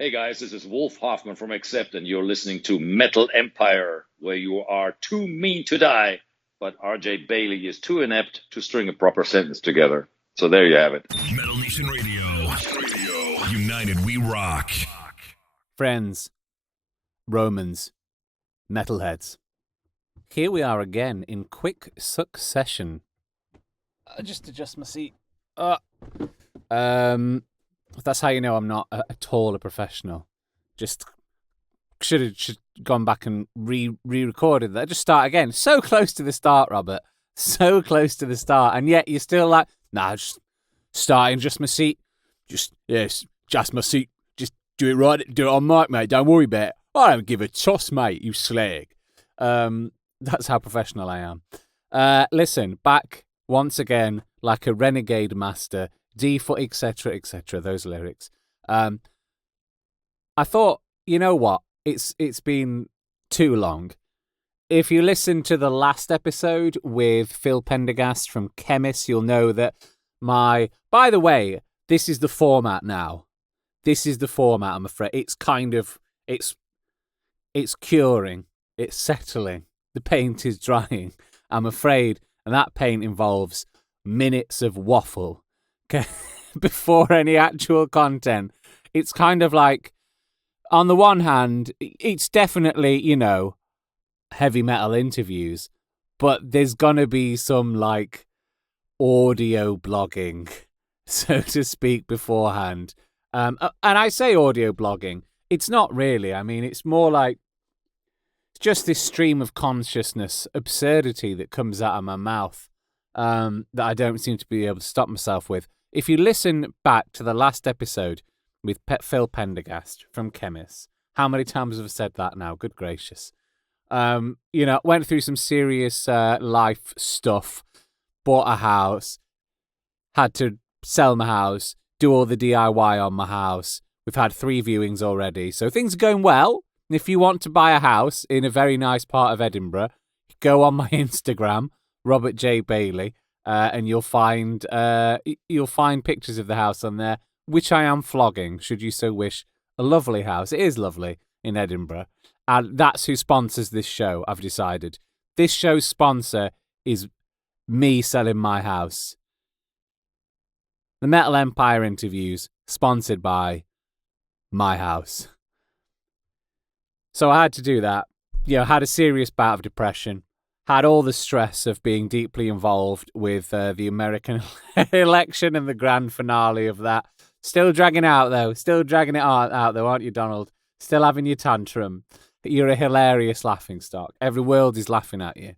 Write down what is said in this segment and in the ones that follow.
Hey guys, this is Wolf Hoffmann from Accept, and you're listening to Metal Empire, where you are too mean to die, but RJ Bailey is too inept to string a proper sentence together. So there you have it. Metal Nation Radio. United we rock. Friends, Romans, Metalheads. Here we are again in quick succession. Just adjust my seat. That's how you know I'm not at all a professional. Just should have gone back and re-recorded that. Just start again. So close to the start, Robert. So close to the start, and yet you're still like, nah, just starting, just my seat. Just my seat. Just do it right. Do it on mic, mate. Don't worry about it. I don't give a toss, mate. You slag. That's how professional I am. Listen, back once again like a renegade master. D-foot, etc., etc., those lyrics. I thought, you know what? It's been too long. If you listen to the last episode with Phil Pendergast from Chemist, you'll know that by the way, this is the format now. This is the format, I'm afraid. It's kind of, it's curing. It's settling. The paint is drying, I'm afraid. And that paint involves minutes of waffle. Before any actual content. It's kind of like, on the one hand, it's definitely, heavy metal interviews, but there's gonna be some like audio blogging, so to speak, beforehand. And I say audio blogging, it's not really. I mean, it's more like just this stream of consciousness absurdity that comes out of my mouth that I don't seem to be able to stop myself with. If you listen back to the last episode with Phil Pendergast from Chemist, how many times have I said that now? Good gracious. Went through some serious life stuff, bought a house, had to sell my house, do all the DIY on my house. We've had 3 viewings already, so things are going well. If you want to buy a house in a very nice part of Edinburgh, go on my Instagram, Robert J. Bailey. And you'll find pictures of the house on there, which I am flogging, should you so wish. A lovely house. It is lovely in Edinburgh. And that's who sponsors this show, I've decided. This show's sponsor is me selling my house. The Metal Empire interviews, sponsored by my house. So I had to do that. Had a serious bout of depression. Had all the stress of being deeply involved with the American election and the grand finale of that. Still dragging out, though. Still dragging it out, though, aren't you, Donald? Still having your tantrum. You're a hilarious laughingstock. Every world is laughing at you.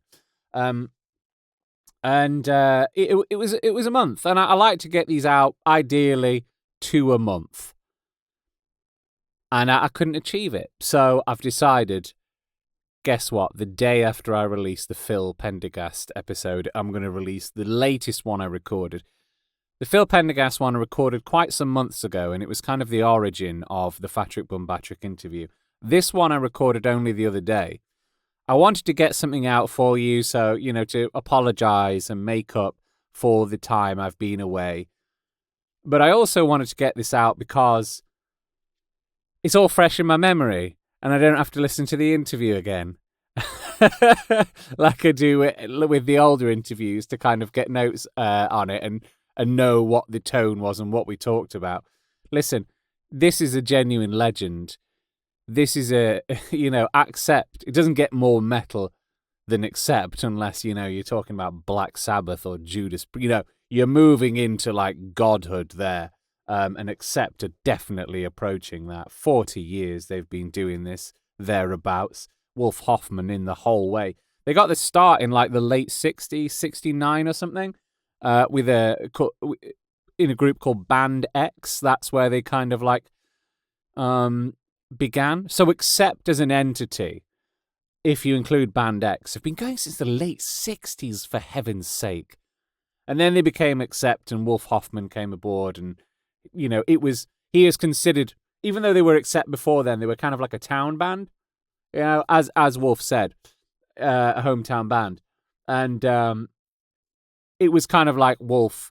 It was a month, and I like to get these out, ideally, 2 a month. And I couldn't achieve it. So I've decided... Guess what? The day after I release the Phil Pendergast episode, I'm going to release the latest one I recorded. The Phil Pendergast one I recorded quite some months ago, and it was kind of the origin of the Fatrick Bumbatrick interview. This one I recorded only the other day. I wanted to get something out for you, so, to apologise and make up for the time I've been away. But I also wanted to get this out because it's all fresh in my memory. And I don't have to listen to the interview again, like I do with the older interviews, to kind of get notes on it and know what the tone was and what we talked about. Listen, this is a genuine legend. This is Accept. It doesn't get more metal than Accept unless, you're talking about Black Sabbath or Judas. You're moving into like godhood there. And Accept are definitely approaching that. 40 years they've been doing this, thereabouts. Wolf Hoffmann in the whole way. They got the start in like the late 60s, 69 or something, in a group called Band X. That's where they kind of like began. So Accept as an entity, if you include Band X, have been going since the late 60s, for heaven's sake. And then they became Accept, and Wolf Hoffmann came aboard, and he is considered, even though they were Accept before then, they were kind of like a town band, as Wolf said, a hometown band. And it was kind of like Wolf,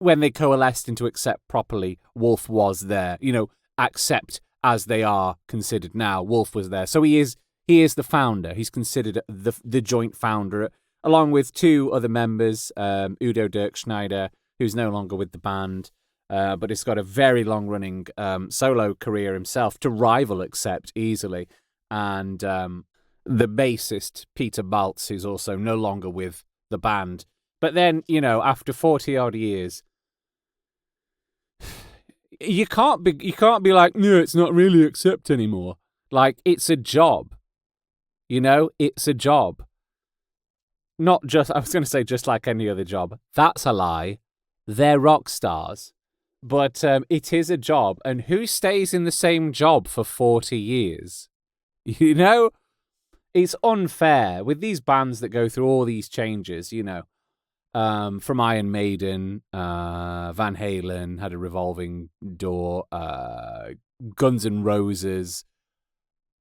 when they coalesced into Accept properly, Wolf was there. accept as they are considered now. Wolf was there. So he is the founder. He's considered the joint founder, along with two other members, Udo Dirkschneider, who's no longer with the band, but he's got a very long-running solo career himself to rival Accept easily. And the bassist, Peter Baltz, who's also no longer with the band. But then, after 40-odd years, you can't be like, no, it's not really Accept anymore. Like, it's a job. It's a job. Not just, I was going to say just like any other job. That's a lie. They're rock stars. But it is a job. And who stays in the same job for 40 years? It's unfair with these bands that go through all these changes, from Iron Maiden, Van Halen had a revolving door, Guns N' Roses,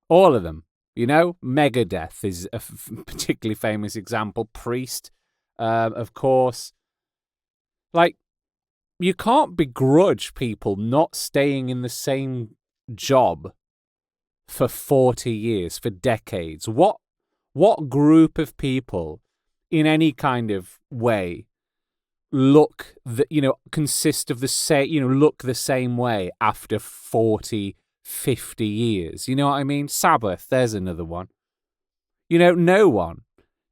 all of them, Megadeth is a particularly famous example, Priest, of course. Like, you can't begrudge people not staying in the same job for 40 years, for decades. What group of people in any kind of way consist of the same, look the same way after 40, 50 years? You know what I mean? Sabbath, there's another one. No one.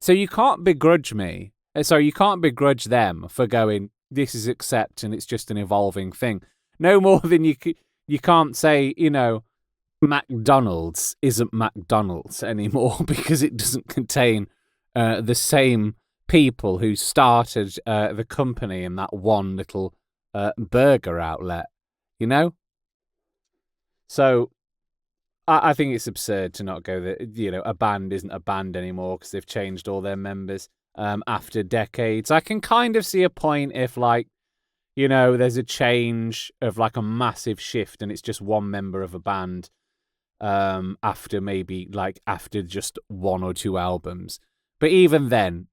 So you can't begrudge me. Sorry, you can't begrudge them for going, this is Accept and it's just an evolving thing. No more than you can't say, McDonald's isn't McDonald's anymore because it doesn't contain the same people who started the company in that one little burger outlet, So I think it's absurd to not go that, a band isn't a band anymore because they've changed all their members after decades. I can kind of see a point if, there's a change of a massive shift and it's just one member of a band after just one or two albums. But even then,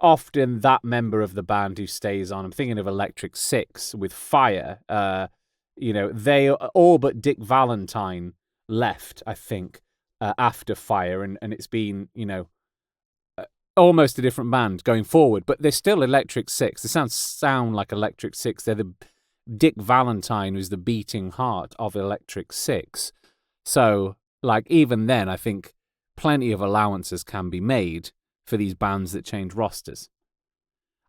often that member of the band who stays on, I'm thinking of Electric Six with Fire, they all but Dick Valentine left, I think, after Fire, and it's been, almost a different band going forward, but they're still Electric Six. They sound like Electric Six. They're the Dick Valentine who's the beating heart of Electric Six. So, even then, I think plenty of allowances can be made for these bands that change rosters.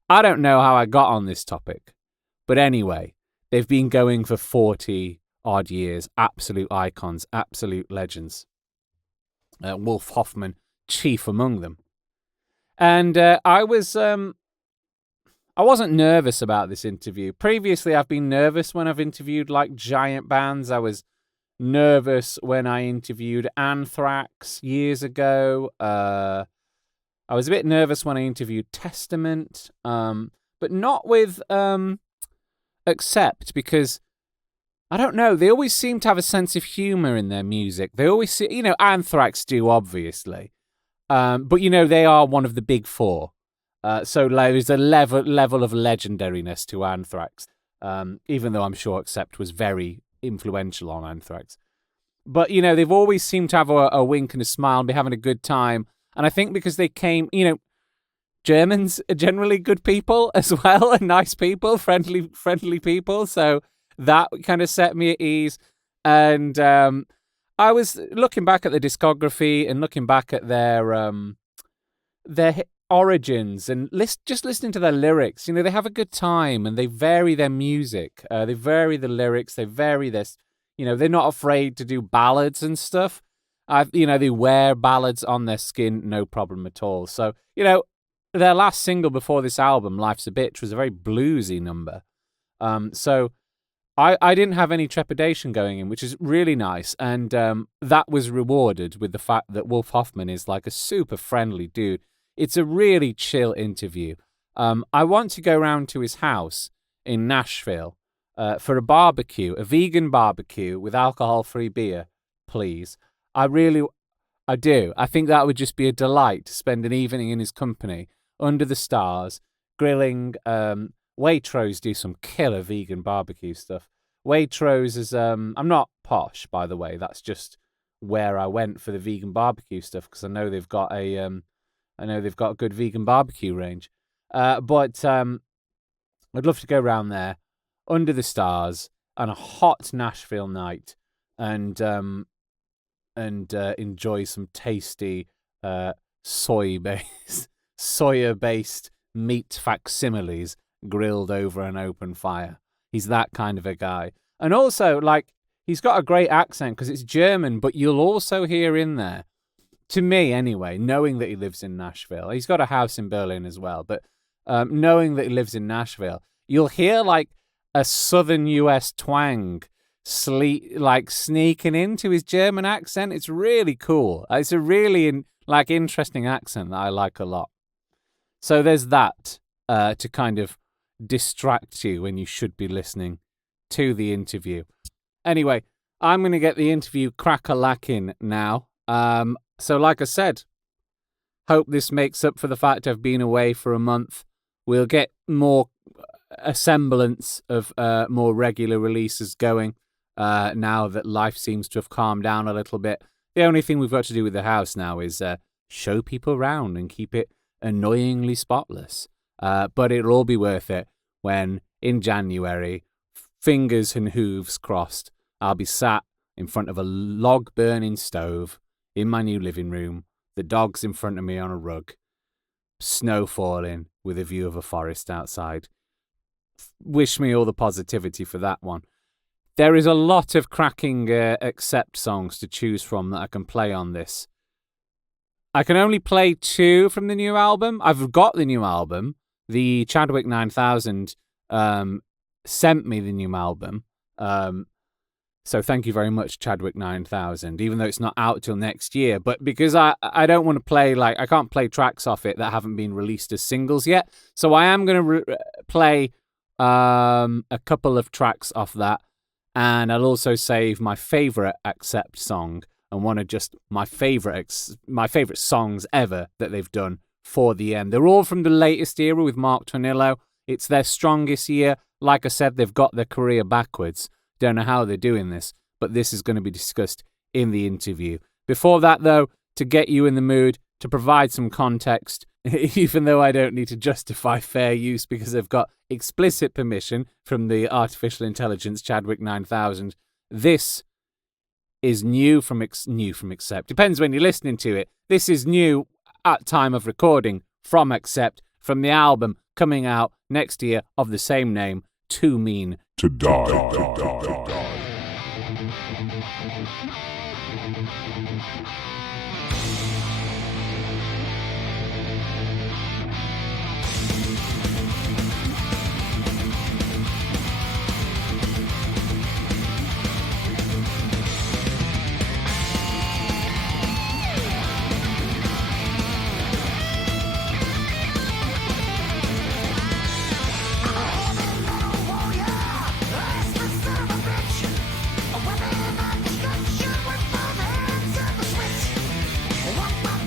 I don't know how I got on this topic, but anyway, they've been going for 40-odd years. Absolute icons, absolute legends. Wolf Hoffmann, chief among them. And I wasn't nervous about this interview. Previously, I've been nervous when I've interviewed giant bands. I was nervous when I interviewed Anthrax years ago. I was a bit nervous when I interviewed Testament, but not with Accept, because I don't know, they always seem to have a sense of humor in their music. They always, Anthrax do, obviously, but they are one of the big four. So there's a level of legendariness to Anthrax, even though I'm sure Accept was very influential on Anthrax. But, they've always seemed to have a wink and a smile and be having a good time. And I think because they came, Germans are generally good people as well, and nice people, friendly people. So that kind of set me at ease. And I was looking back at the discography and looking back at their origins and just listening to their lyrics. They have a good time and they vary their music. They vary the lyrics. They vary this. They're not afraid to do ballads and stuff. They wear ballads on their skin, no problem at all. So, their last single before this album, Life's a Bitch, was a very bluesy number. So I didn't have any trepidation going in, which is really nice. And that was rewarded with the fact that Wolf Hoffmann is a super friendly dude. It's a really chill interview. I want to go round to his house in Nashville for a barbecue, a vegan barbecue with alcohol-free beer, please. I do. I think that would just be a delight to spend an evening in his company, under the stars, grilling. Waitrose do some killer vegan barbecue stuff. Waitrose is I'm not posh, by the way. That's just where I went for the vegan barbecue stuff, because I know they've got a good vegan barbecue range. But I'd love to go around there under the stars on a hot Nashville night and enjoy some tasty soya-based meat facsimiles grilled over an open fire. He's that kind of a guy. And also, like, he's got a great accent because it's German, but you'll also hear in there, to me anyway, knowing that he lives in Nashville. He's got a house in Berlin as well, but knowing that he lives in Nashville, you'll hear like a southern US twang sneaking into his German accent. It's really cool. It's a really interesting accent that I like a lot. So there's that to kind of distract you when you should be listening to the interview. Anyway, I'm going to get the interview crack-a-lacking now. So like I said, hope this makes up for the fact I've been away for a month. We'll get a semblance of more regular releases going now that life seems to have calmed down a little bit. The only thing we've got to do with the house now is show people around and keep it annoyingly spotless. But it'll all be worth it when, in January, fingers and hooves crossed, I'll be sat in front of a log-burning stove in my new living room, the dog's in front of me on a rug, snow falling with a view of a forest outside. Wish me all the positivity for that one. There is a lot of cracking Accept songs to choose from that I can play on this. I can only play 2 from the new album. I've got the new album. The Chadwick 9000 sent me the new album. So thank you very much, Chadwick 9000, even though it's not out till next year. But because I don't want to play, I can't play tracks off it that haven't been released as singles yet. So I am going to play a couple of tracks off that. And I'll also save my favourite Accept song and one of just my favourite songs ever that they've done for the end. They're all from the latest era with Mark Tornillo. It's their strongest year. Like I said, they've got their career backwards. Don't know how they're doing this, but this is going to be discussed in the interview. Before that, though, to get you in the mood, to provide some context, even though I don't need to justify fair use because I've got explicit permission from the artificial intelligence Chadwick 9000, this is new from Accept. Depends when you're listening to it. This is new at time of recording from Accept, from the album coming out next year of the same name, Too Mean To Die.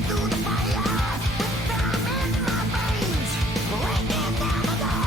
Through the fire with them in my veins, raining down the dark.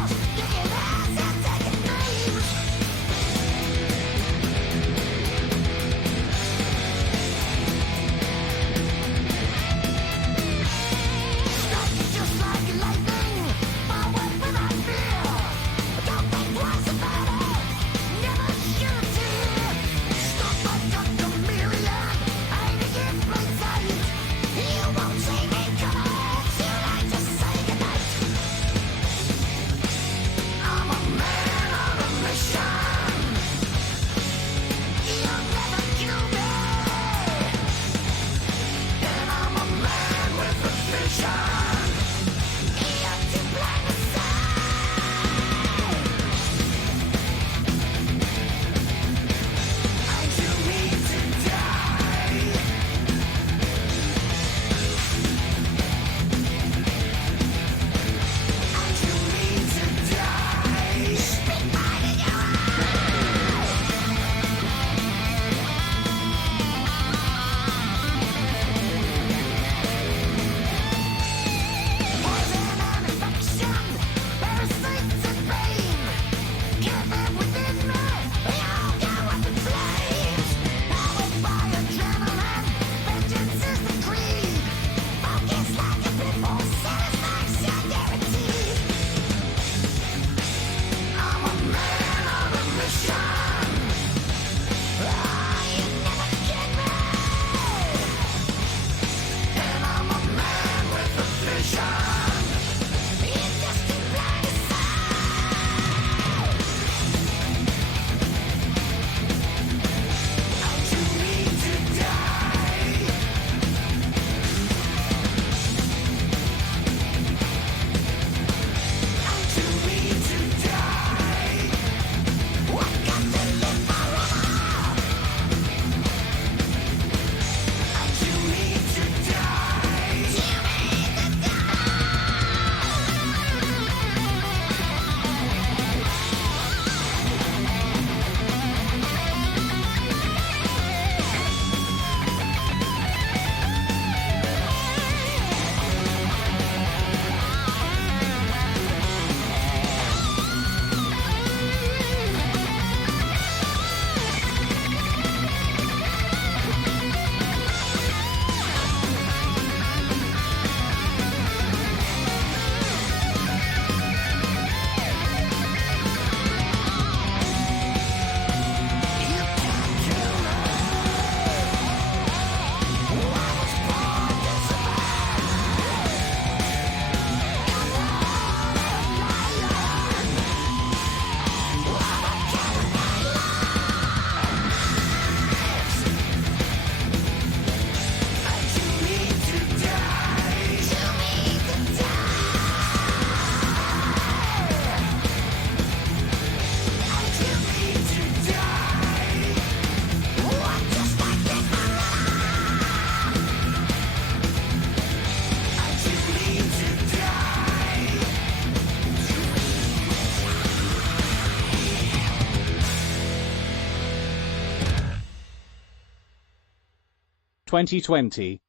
2020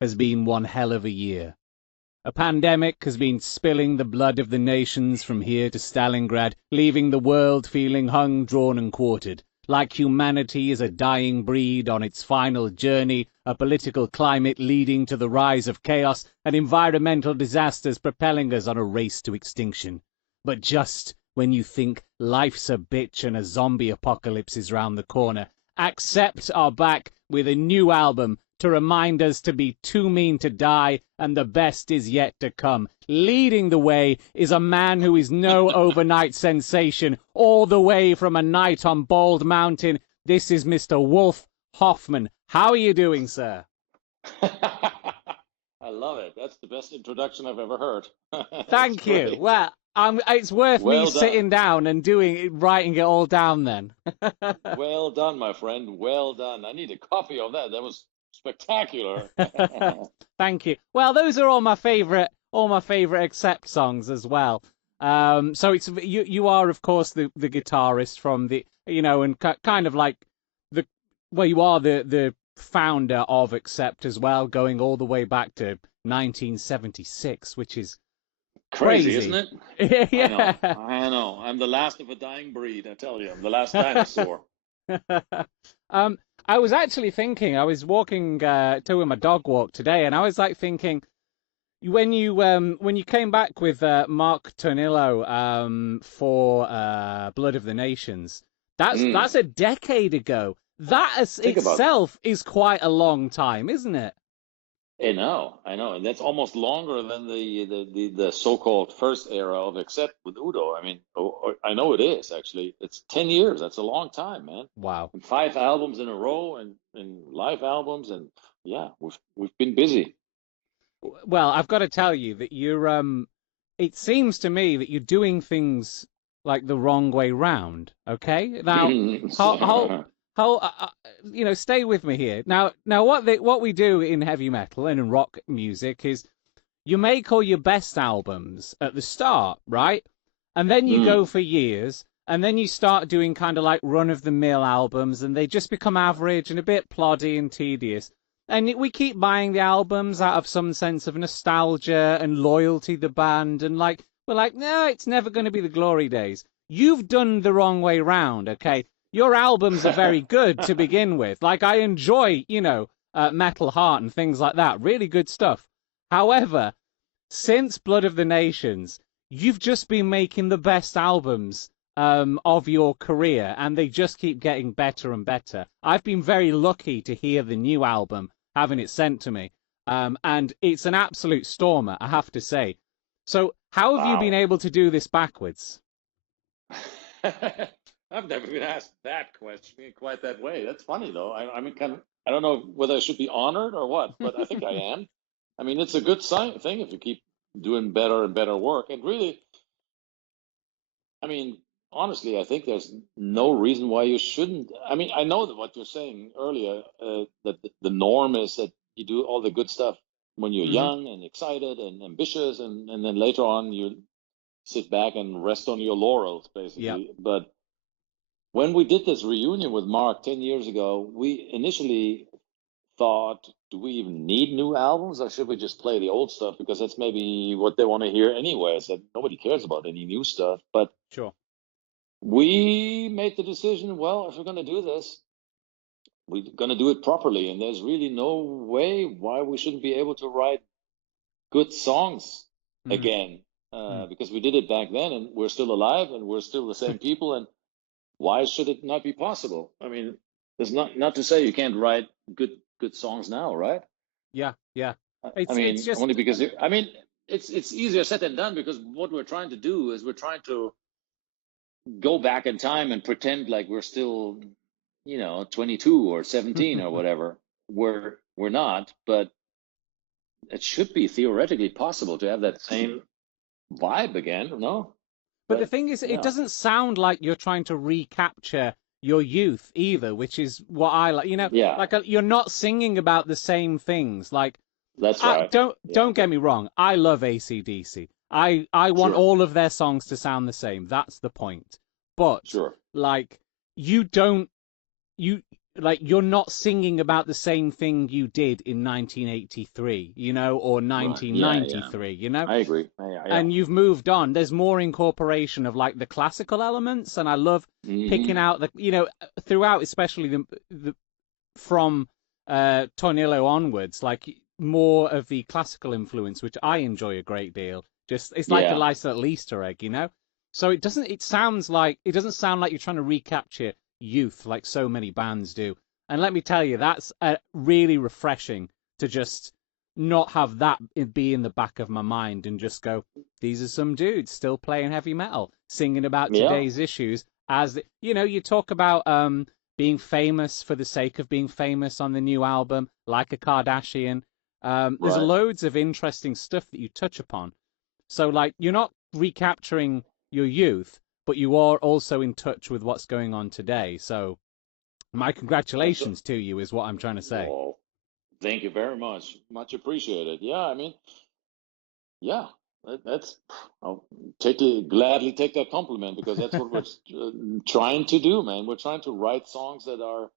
has been one hell of a year. A pandemic has been spilling the blood of the nations from here to Stalingrad, leaving the world feeling hung, drawn, and quartered. Like humanity is a dying breed on its final journey, a political climate leading to the rise of chaos, and environmental disasters propelling us on a race to extinction. But just when you think life's a bitch and a zombie apocalypse is round the corner, Accept are back with a new album to remind us to be too mean to die, and the best is yet to come. Leading the way is a man who is no overnight sensation, all the way from a night on Bald Mountain. This is Mr. Wolf Hoffmann. How are you doing, sir? I love it. That's the best introduction I've ever heard. Thank you. Great. Well, it's worth Well me done. sitting down and writing it all down then. Well done, my friend. Well done. I need a copy of that. That was spectacular. Thank you. Well, those are all my favorite Accept songs as well. So it's you are of course the guitarist from the and kind of like you are the founder of Accept as well, going all the way back to 1976, which is Crazy, isn't it? Yeah. I know. I'm the last of a dying breed, I tell you. I'm the last dinosaur. I was actually thinking, I was walking doing my dog walk today, and I was like thinking, when you came back with Mark Tornillo for Blood of the Nations, that's a decade ago. That itself is quite a long time, isn't it? I know, and that's almost longer than the so-called first era of Accept with Udo. I mean, I know it is actually. It's 10 years. That's a long time, man. Wow. And 5 albums in a row, and live albums, and yeah, we've been busy. Well, I've got to tell you that you're. It seems to me that you're doing things like the wrong way round. Okay, now stay with me here. Now, what we do in heavy metal and in rock music is you make all your best albums at the start, right? And then you go for years, and then you start doing kind of like run-of-the-mill albums, and they just become average and a bit ploddy and tedious. And we keep buying the albums out of some sense of nostalgia and loyalty to the band, and we're like, no, it's never going to be the glory days. You've done the wrong way round, okay? Your albums are very good to begin with. Like, I enjoy, Metal Heart and things like that. Really good stuff. However, since Blood of the Nations, you've just been making the best albums of your career, and they just keep getting better and better. I've been very lucky to hear the new album, having it sent to me, and it's an absolute stormer, I have to say. So how have you been able to do this backwards? I've never been asked that question in quite that way. That's funny, though. I mean, I don't know whether I should be honored or what, but I think I am. I mean, it's a good thing if you keep doing better and better work. And really, I mean, honestly, I think there's no reason why you shouldn't. I mean, I know that what you're saying earlier, that the norm is that you do all the good stuff when you're young and excited and ambitious, and then later on you sit back and rest on your laurels, basically. Yep. But when we did this reunion with Mark 10 years ago, we initially thought, do we even need new albums, or should we just play the old stuff? Because that's maybe what they want to hear anyway. So nobody cares about any new stuff. But sure, we made the decision, well, if we're going to do this, we're going to do it properly. And there's really no way why we shouldn't be able to write good songs again. Because we did it back then, and we're still alive, and we're still the same people, and why should it not be possible? I mean, there's not to say you can't write good songs now, right? Yeah. It's just only because it's easier said than done, because what we're trying to do is we're trying to go back in time and pretend like we're still 22 or 17 or whatever. We're not, but it should be theoretically possible to have that same vibe again, no? But the thing is, it doesn't sound like you're trying to recapture your youth either, which is what I like. You're not singing about the same things. Like, that's right. Don't get me wrong. I love AC/DC. I want all of their songs to sound the same. That's the point. But like, like you're not singing about the same thing you did in 1983, or Right. Yeah, yeah. 1993, I agree. Yeah, yeah. and you've moved on. There's more incorporation of like the classical elements, and I love picking Hmm. out throughout, especially the from Tornillo onwards, like more of the classical influence, which I enjoy a great deal. Just it's like a Yeah. nice little Easter egg. So it doesn't. It doesn't sound like you're trying to recapture youth like so many bands do. And let me tell you, that's really refreshing to just not have that be in the back of my mind and just go, these are some dudes still playing heavy metal, singing about Yeah. today's issues. You talk about being famous for the sake of being famous on the new album, like a Kardashian. There's Right. loads of interesting stuff that you touch upon. So, like, you're not recapturing your youth, but you are also in touch with what's going on today. So, my That's congratulations to you is what I'm trying to say. well. Thank you very much. Much appreciated. Yeah, I mean, yeah, that's. I'll gladly take that compliment because that's what we're trying to do, man. We're trying to write songs that are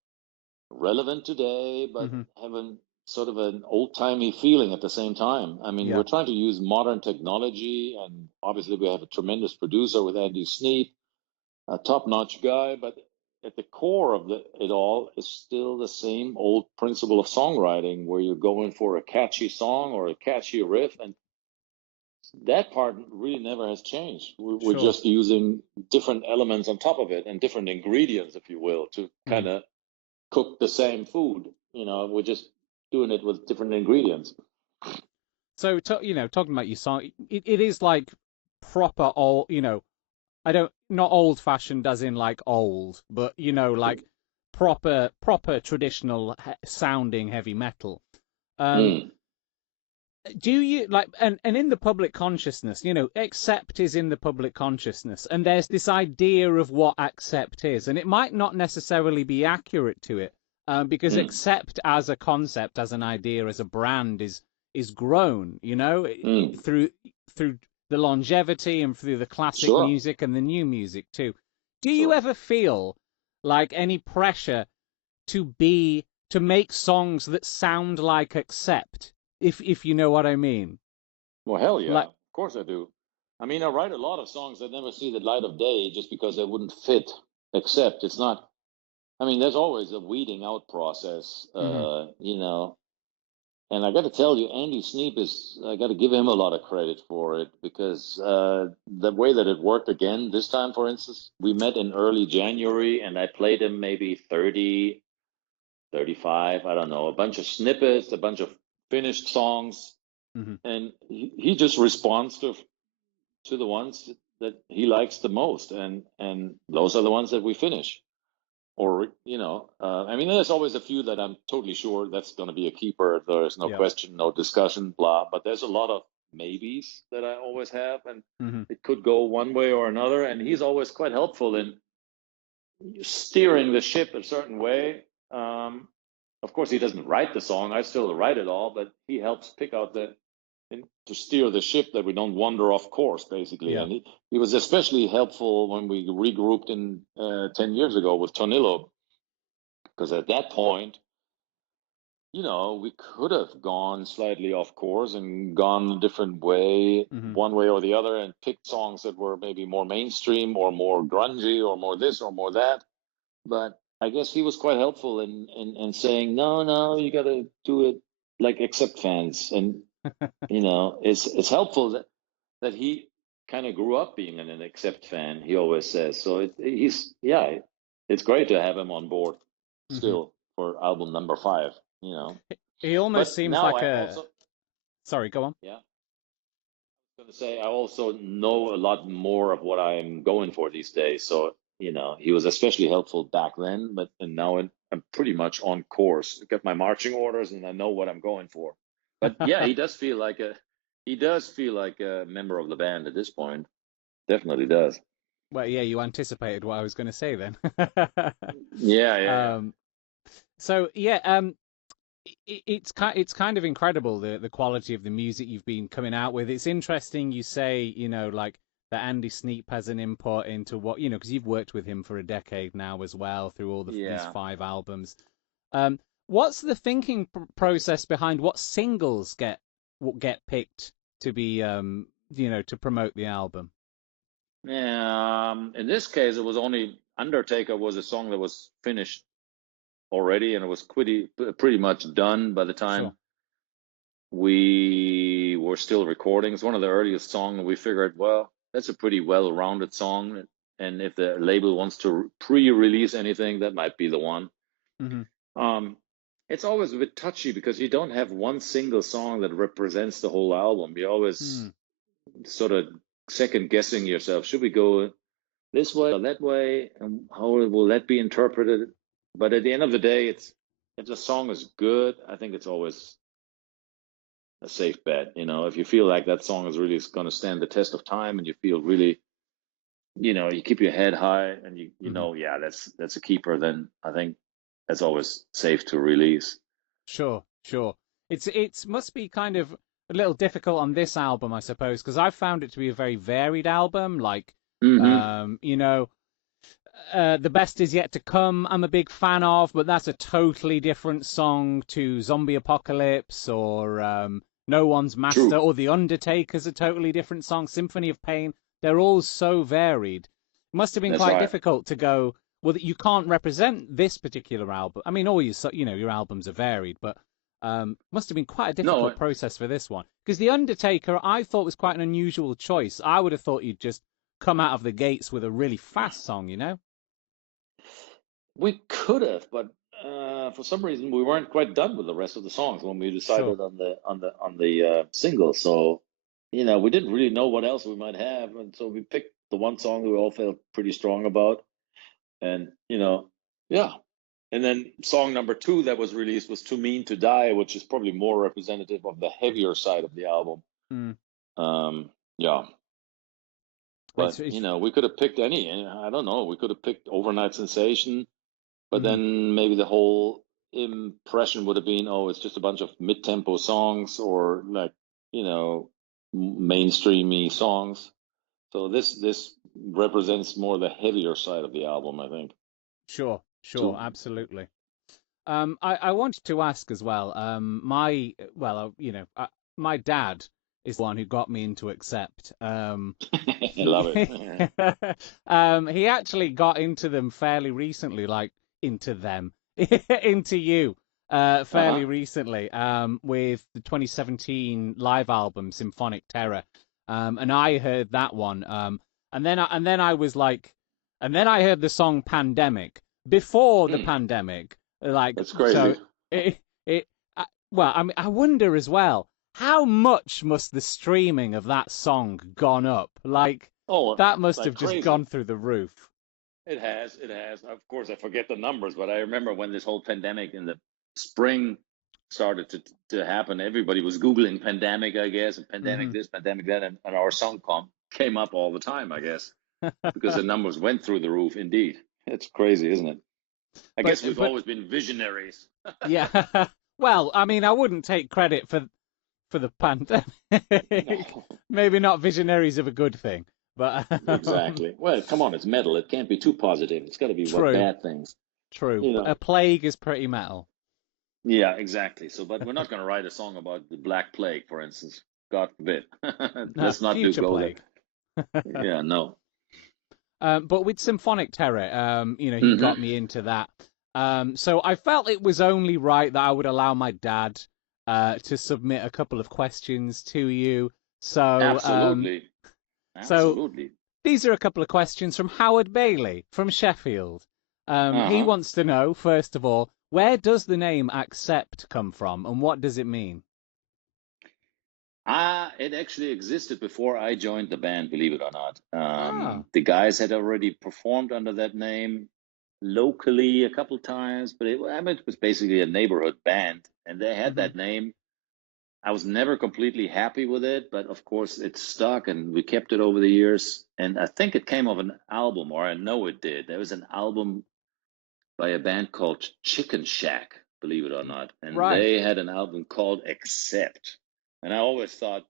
relevant today, but Hmm. have a sort of an old-timey feeling at the same time. I mean, Yeah, we're trying to use modern technology, and obviously we have a tremendous producer with Andy Sneap, a top-notch guy, but at the core of it all is still the same old principle of songwriting where you're going for a catchy song or a catchy riff, and that part really never has changed. We're sure. just using different elements on top of it and different ingredients, if you will, to Mm. kind of cook the same food. We're just doing it with different ingredients. So, talking about your song, it is like proper old, I don't, not old fashioned as in like old, but, like proper traditional sounding heavy metal. Um, Mm, do you like and in the public consciousness, accept is in the public consciousness, and there's this idea of what accept is, and it might not necessarily be accurate to it, because mm, accept as a concept, as an idea, as a brand is grown, mm. through the longevity and through the classic Sure, music and the new music too. Do you sure. ever feel like any pressure to make songs that sound like accept, if you know what I mean? Well, hell yeah. Like, Of course I do. I mean, I write a lot of songs that never see the light of day just because they wouldn't fit, except it's not. I mean, there's always a weeding out process, hmm and I got to tell you, Andy Sneap I got to give him a lot of credit for it because the way that it worked again this time, for instance, we met in early January and I played him maybe 30, 35, I don't know, a bunch of snippets, a bunch of finished songs, hmm and he just responds to the ones that he likes the most, and those are the ones that we finish. Or I mean, there's always a few that I'm totally sure that's going to be a keeper. There's no yeah, question, no discussion, blah. But there's a lot of maybes that I always have, and hmm it could go one way or another. And he's always quite helpful in steering the ship a certain way. Um, of course, he doesn't write the song. I still write it all, but he helps pick out to steer the ship that we don't wander off course, basically. yeah, And he was especially helpful when we regrouped in 10 years ago with Tonillo, because at that point, we could have gone slightly off course and gone a different way, hmm one way or the other, and picked songs that were maybe more mainstream or more grungy or more this or more that. But I guess he was quite helpful in saying, no, no, you got to do it like Accept fans. And, it's helpful that he kind of grew up being an Accept fan, he always says. So yeah, it's great to have him on board hmm still for album number 5, you know. He almost But seems now like I a. also, Sorry, go on. yeah, I was going to say, I also know a lot more of what I'm going for these days. So, he was especially helpful back then, and now I'm pretty much on course. I got my marching orders and I know what I'm going for. But yeah, he does feel like a member of the band at this point. Definitely does. Well, yeah, you anticipated what I was going to say then. Yeah, yeah, yeah. um, so yeah, it's kind of incredible the quality of the music you've been coming out with. It's interesting you say, like that Andy Sneap has an input into what, because you've worked with him for a decade now as well through all these Yeah. 5 albums. What's the thinking process behind what singles get picked to be, to promote the album? Yeah, in this case, it was only Undertaker was a song that was finished already, and it was pretty much done by the time Sure. we were still recording. It's one of the earliest songs, and we figured, well, that's a pretty well-rounded song, and if the label wants to pre-release anything, that might be the one. It's always a bit touchy because you don't have one single song that represents the whole album. You always sort of second guessing yourself. Should we go this way or that way? And how will that be interpreted? But at the end of the day, if the song is good, I think it's always a safe bet. If you feel like that song is really going to stand the test of time, and you feel really, you keep your head high, and you know, yeah, that's a keeper, then I think that's always safe to release. Sure. It must be kind of a little difficult on this album, I suppose, because I found it to be a very varied album. Like, The Best Is Yet to Come, I'm a big fan of, but that's a totally different song to Zombie Apocalypse or No One's Master. True. Or The Undertaker's a totally different song. Symphony of Pain. They're all so varied. It must have been quite difficult to go, well, you can't represent this particular album. I mean, all your albums are varied, but must have been quite a difficult process for this one. Because The Undertaker, I thought was quite an unusual choice. I would have thought you'd just come out of the gates with a really fast song, We could have, but for some reason we weren't quite done with the rest of the songs when we decided on the single. So, we didn't really know what else we might have, and so we picked the one song we all felt pretty strong about, and yeah. And then song number 2 that was released was "Too Mean to Die," which is probably more representative of the heavier side of the album. Yeah. But we could have picked any. I don't know. We could have picked "Overnight Sensation." But then maybe the whole impression would have been, oh, it's just a bunch of mid-tempo songs or like, mainstreamy songs. So this represents more the heavier side of the album, I think. Sure, absolutely. I wanted to ask as well. My dad is the one who got me into Accept. Love it. He actually got into them fairly recently, into you fairly recently with the 2017 live album Symphonic Terror, and I heard that one, and then I was like, and then I heard the song Pandemic before the pandemic, like that's crazy. So I wonder as well, how much must the streaming of that song gone up? Like, that must have just gone through the roof. It has. Of course, I forget the numbers, but I remember when this whole pandemic in the spring started to happen, everybody was Googling pandemic, I guess, and pandemic this, pandemic that, and our song came up all the time, I guess, because the numbers went through the roof, indeed. It's crazy, isn't it? I guess we've always been visionaries. Yeah. Well, I mean, I wouldn't take credit for the pandemic. No. Maybe not visionaries of a good thing. But exactly. Well, come on, it's metal. It can't be too positive. It's got to be bad things. True. A plague is pretty metal. Yeah, exactly. So, but we're not going to write a song about the Black Plague, for instance. God forbid. Let's not do plague. Yeah, no. But with Symphonic Terror, he got me into that. So I felt it was only right that I would allow my dad to submit a couple of questions to you. So absolutely. Absolutely. So these are a couple of questions from Howard Bailey from Sheffield. He wants to know, first of all, where does the name Accept come from and what does it mean? It actually existed before I joined the band, believe it or not. The guys had already performed under that name locally a couple times, but it was basically a neighborhood band, and they had that name. I was never completely happy with it, but of course it stuck and we kept it over the years. And I think it came off an album, or I know it did. There was an album by a band called Chicken Shack, believe it or not. And they had an album called Accept. And I always thought,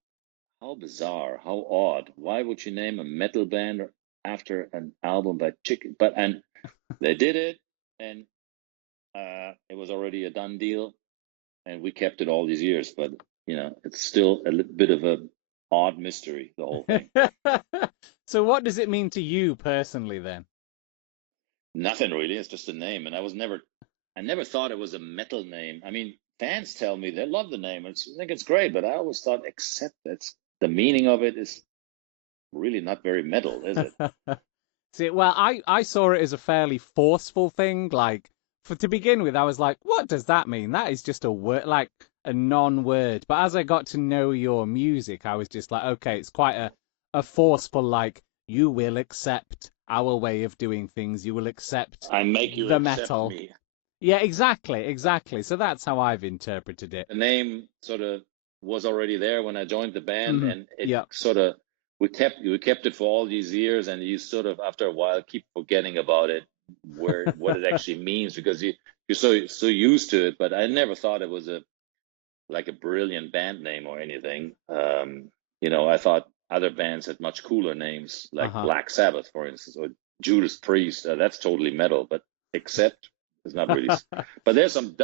how bizarre, how odd. Why would you name a metal band after an album by Chicken? And they did it, and it was already a done deal, and we kept it all these years. But it's still a little bit of a odd mystery, the whole thing. So what does it mean to you personally then? Nothing really. It's just a name, and I never thought it was a metal name. I mean, fans tell me they love the name. I think it's great, but I always thought, except that's the meaning of it is really not very metal, is it? See, well, I saw it as a fairly forceful thing. Like, to begin with, I was like, what does that mean? That is just a word, like a non-word. But as I got to know your music, I was just like, okay, it's quite a forceful, like, you will accept our way of doing things. You will accept I make you the accept metal. me. Yeah, exactly. So that's how I've interpreted it. The name sort of was already there when I joined the band, and it Yeah. sort of we kept it for all these years, and you sort of after a while keep forgetting about it, what it actually means, because you're so used to it. But I never thought it was like a brilliant band name or anything. I thought other bands had much cooler names, like Black Sabbath, for instance, or Judas Priest. That's totally metal, but except it's not really. But there's some.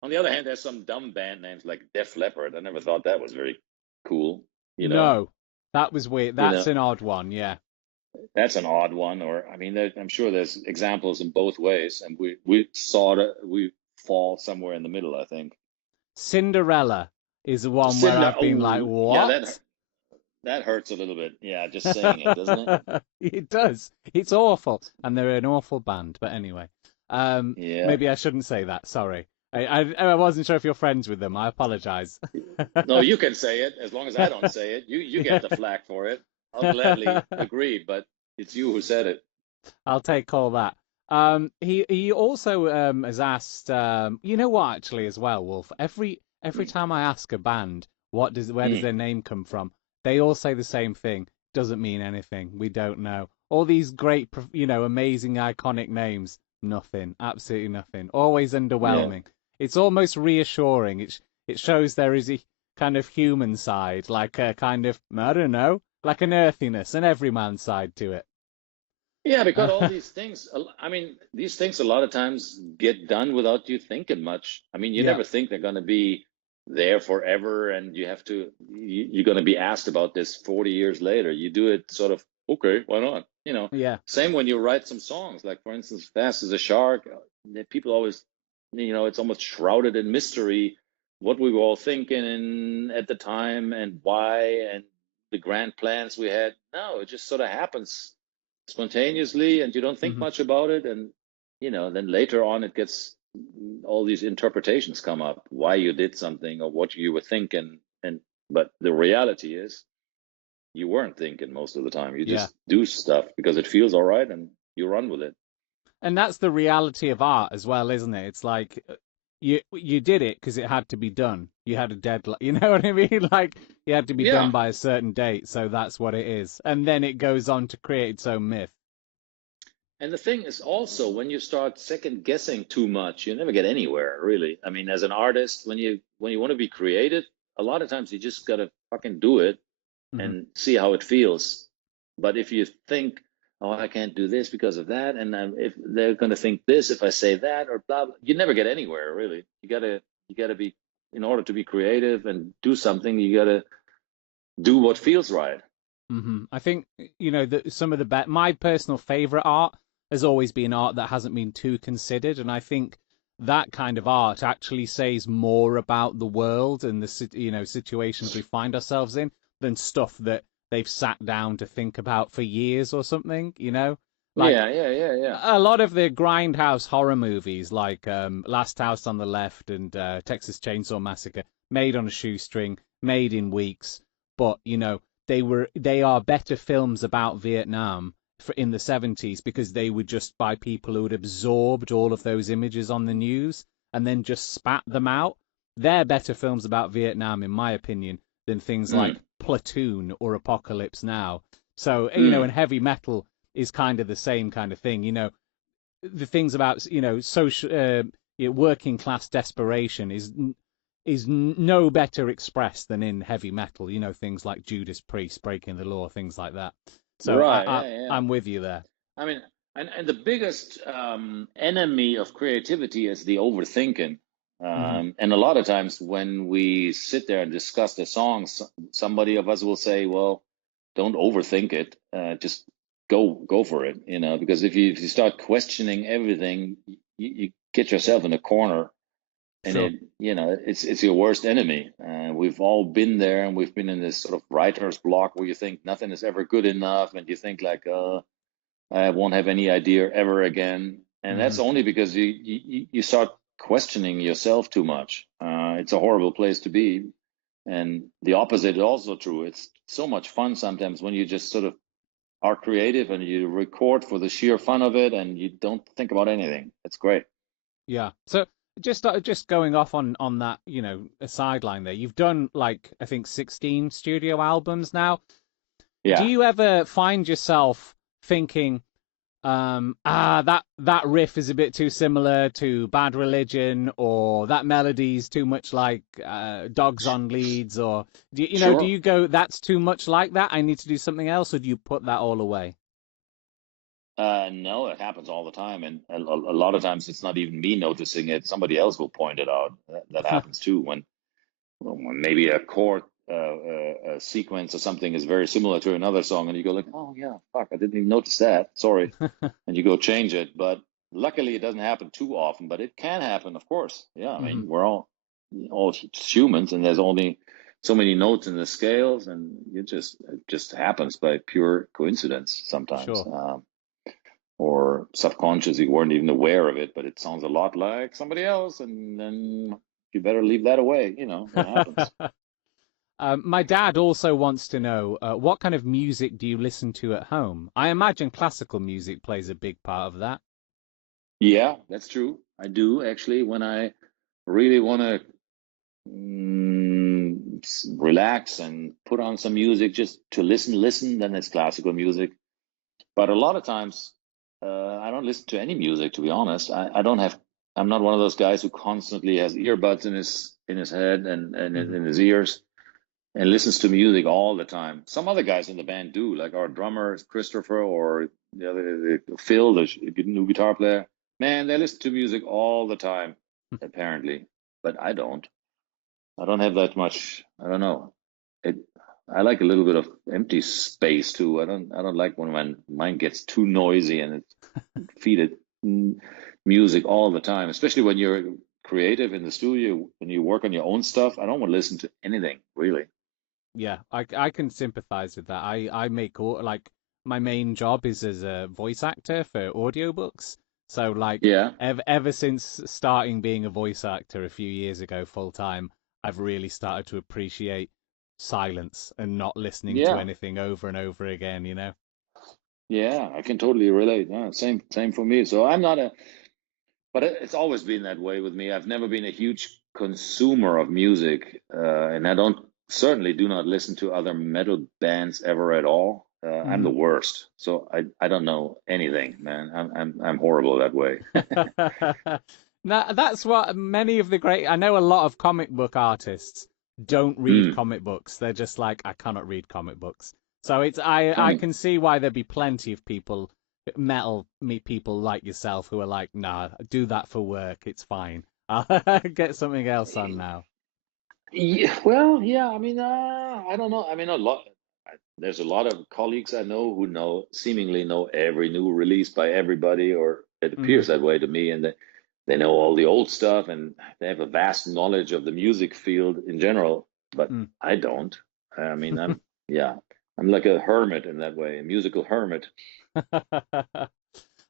On the other hand, there's some dumb band names like Def Leppard. I never thought that was very cool. No, that was weird. That's an odd one. Yeah. That's an odd one. Or I mean, I'm sure there's examples in both ways, and we fall somewhere in the middle, I think. Cinderella is the one where I've been like, what? Yeah, that hurts a little bit. Yeah, just saying it, doesn't it? It does. It's awful, and they're an awful band. But anyway, Yeah. maybe I shouldn't say that. Sorry. I wasn't sure if you're friends with them. I apologize. No, you can say it as long as I don't say it. You get the flack for it. I'll gladly agree, but it's you who said it. I'll take all that. He also has asked. You know what? Actually, as well, Wolf. Every time I ask a band where does their name come from, they all say the same thing. Doesn't mean anything. We don't know. All these great, amazing, iconic names. Nothing. Absolutely nothing. Always underwhelming. Yeah. It's almost reassuring. It shows there is a kind of human side, like a kind of, I don't know, like an earthiness, an everyman side to it. Yeah, because all these things, these things a lot of times get done without you thinking much. I mean, you never think they're going to be there forever, and you're going to be asked about this 40 years later. You do it sort of, okay, why not? Yeah. Same when you write some songs, like for instance, Fast as a Shark. People always, it's almost shrouded in mystery what we were all thinking at the time and why and the grand plans we had. No, it just sort of happens spontaneously, and you don't think much about it. And, then later on it gets all these interpretations come up, why you did something or what you were thinking. But the reality is, you weren't thinking most of the time. You just do stuff because it feels all right and you run with it. And that's the reality of art as well, isn't it? It's like you did it because it had to be done. You had a deadline. You know what I mean? Like, it had to be done by a certain date, so that's what it is. And then it goes on to create its own myth. And the thing is also, when you start second guessing too much, you never get anywhere, really. I mean, as an artist, when you want to be creative, a lot of times you just gotta fucking do it and see how it feels. But if you think, oh, I can't do this because of that, and if they're going to think this if I say that, or blah, blah, you never get anywhere, really. You gotta be, in order to be creative and do something, you gotta do what feels right. I think some of my personal favorite art has always been art that hasn't been too considered, and I think that kind of art actually says more about the world and the situations we find ourselves in than stuff that they've sat down to think about for years or something, Like, yeah. A lot of the grindhouse horror movies, like Last House on the Left and Texas Chainsaw Massacre, made on a shoestring, made in weeks, but, they are better films about Vietnam in the 70s because they were just by people who had absorbed all of those images on the news and then just spat them out. They're better films about Vietnam, in my opinion, than things like Platoon or Apocalypse Now. So, and heavy metal is kind of the same kind of thing. The things about, social, working class desperation no better expressed than in heavy metal. You know, things like Judas Priest, Breaking the Law, things like that. So Right. Yeah. I'm with you there. I mean, and the biggest enemy of creativity is the overthinking. And a lot of times when we sit there and discuss the songs, somebody of us will say, "Well, don't overthink it. Just go for it." You know, because if you start questioning everything, you get yourself in a corner, and Sure. it's your worst enemy. We've all been there, and we've been in this sort of writer's block where you think nothing is ever good enough, and you think like, I won't have any idea ever again. And that's only because you start questioning yourself too much. It's a horrible place to be. And the opposite is also true. It's so much fun sometimes when you just sort of are creative and you record for the sheer fun of it and you don't think about anything. It's great. Yeah. So just going off on that, you know, a sideline there. You've done like I think 16 studio albums now. Do Yeah. you ever find yourself thinking, that riff is a bit too similar to Bad Religion, or that melody's too much like Dogs on Leads, or do Sure. you go, that's too much like that, I need to do something else, or do you put that all away? No, it happens all the time, and a lot of times it's not even me noticing it. Somebody else will point it out. That happens too when maybe a chord a sequence or something is very similar to another song, and you go like, "Oh yeah, fuck, I didn't even notice that. Sorry," and you go change it. But luckily, it doesn't happen too often. But it can happen, of course. Yeah, I mean, we're all humans, and there's only so many notes in the scales, and it just happens by pure coincidence sometimes. Sure. Or subconscious, you weren't even aware of it, but it sounds a lot like somebody else, and then you better leave that away. You know, it happens. My dad also wants to know what kind of music do you listen to at home? I imagine classical music plays a big part of that. Yeah, that's true. I do actually. When I really want to relax and put on some music just to listen, then it's classical music. But a lot of times, I don't listen to any music, to be honest. I don't have. I'm not one of those guys who constantly has earbuds in his head and in his ears and listens to music all the time. Some other guys in the band do, like our drummer Christopher or Phil, the new guitar player. Man, they listen to music all the time, apparently. But I don't. I don't have that much. I don't know. It. I like a little bit of empty space too. I don't like when my mind gets too noisy and it's feed it music all the time, especially when you're creative in the studio, when you work on your own stuff. I don't want to listen to anything really. Yeah, I can sympathize with that. I make like my main job is as a voice actor for audiobooks. So like Yeah. ever since starting being a voice actor a few years ago full time, I've really started to appreciate silence and not listening to Yeah. anything over and over again, you know? Yeah, I can totally relate. Yeah, same for me. So I'm not a, but it's always been that way with me. I've never been a huge consumer of music, and I don't certainly do not listen to other metal bands ever at all. I'm the worst, so I don't know anything, man. I'm horrible that way. Now, that's what many of the great, I know a lot of comic book artists don't read Hmm. comic books. They're just like, I cannot read comic books. So I Funny. can see why there'd be plenty of people, people like yourself who are like, nah, do that for work. It's fine. I'll get something else on now. Yeah, well, yeah. I mean, I don't know. I mean, a lot. There's a lot of colleagues I know who seemingly know every new release by everybody, or it Hmm. appears that way to me, and they know all the old stuff, and they have a vast knowledge of the music field in general. But I don't. I mean, yeah, I'm like a hermit in that way, a musical hermit.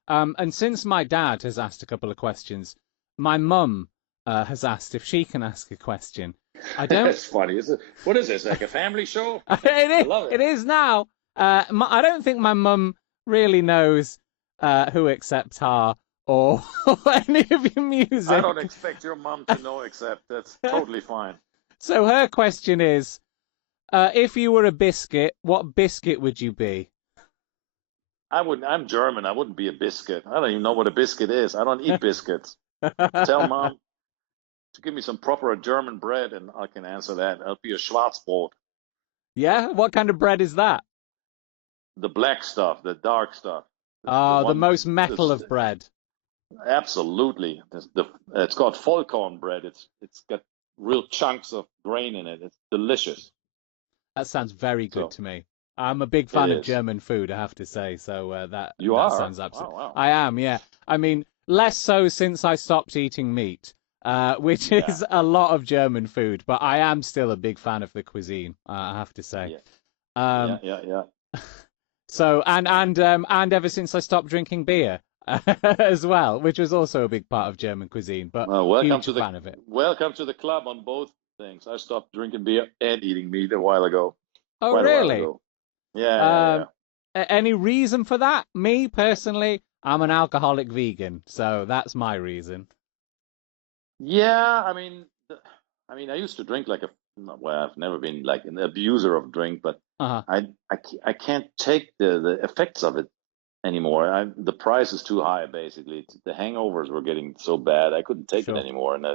And since my dad has asked a couple of questions, my mum has asked if she can ask a question. I don't. That's funny. What is this? Like a family show? I it is. love it. It is now. I don't think my mum really knows who accepts her or any of your I music. don't expect your mom to know, except that's totally fine. So her question is, if you were a biscuit, what biscuit would you be? I wouldn't. I'm German. I wouldn't be a biscuit. I don't even know what a biscuit is. I don't eat biscuits. Tell mom to give me some proper German bread, and I can answer that. It'll be a Schwarzbrot, Yeah? What kind of bread is that? the black stuff, the dark stuff, the The one. most metal of bread. Absolutely, it's called Vollkorn bread. It's got real chunks of grain in it. It's delicious. That sounds very good So to me. I'm a big it fan of is. German food, I have to say. So You that are? sounds Wow, absolutely. wow. I am, yeah. I mean, less so since I stopped eating meat, which Yeah, is a lot of German food. But I am still a big fan of the cuisine, I have to say. yeah, Um, yeah. so and ever since I stopped drinking beer as well, which was also a big part of German cuisine. But Well, huge fan of it. welcome to the club on both things. I stopped drinking beer and eating meat a while ago, Oh, quite a while really? ago. Yeah. Um, any reason for that? Me personally, I'm an alcoholic vegan, so that's my reason. Yeah, I used to drink like a, well, I've never been like an abuser of drink, but Uh-huh. I can't take the effects of it anymore. The price is too high, basically. The hangovers were getting so bad, I couldn't take it Sure. anymore. And